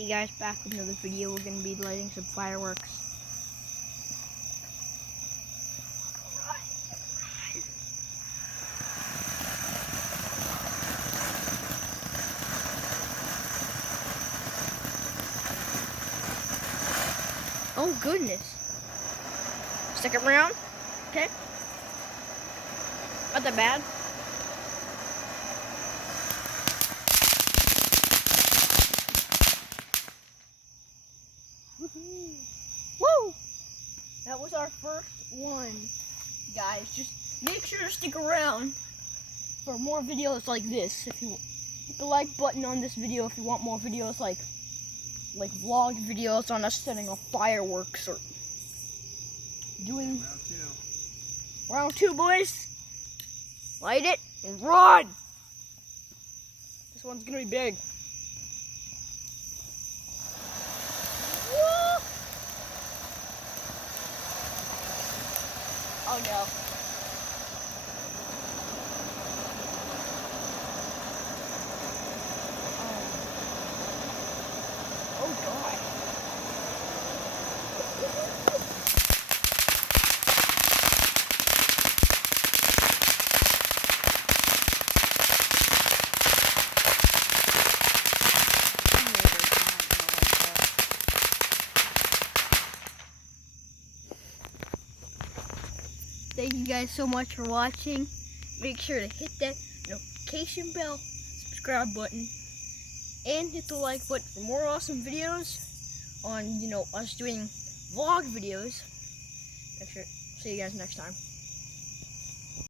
Hey guys, back with another video. We're going to be lighting some fireworks. Oh goodness. Second round. Okay. Not that bad. Woo! That was our first one, guys. Just make sure to stick around for more videos like this. If you hit the like button on this video, if you want more videos like vlog videos on us setting off fireworks or doing round two, boys. Light it and run. This one's gonna be big. Oh no. Oh God. Thank you guys so much for watching. Make sure to hit that notification bell, subscribe button, and hit the like button for more awesome videos on, us doing vlog videos. Make sure. See you guys next time.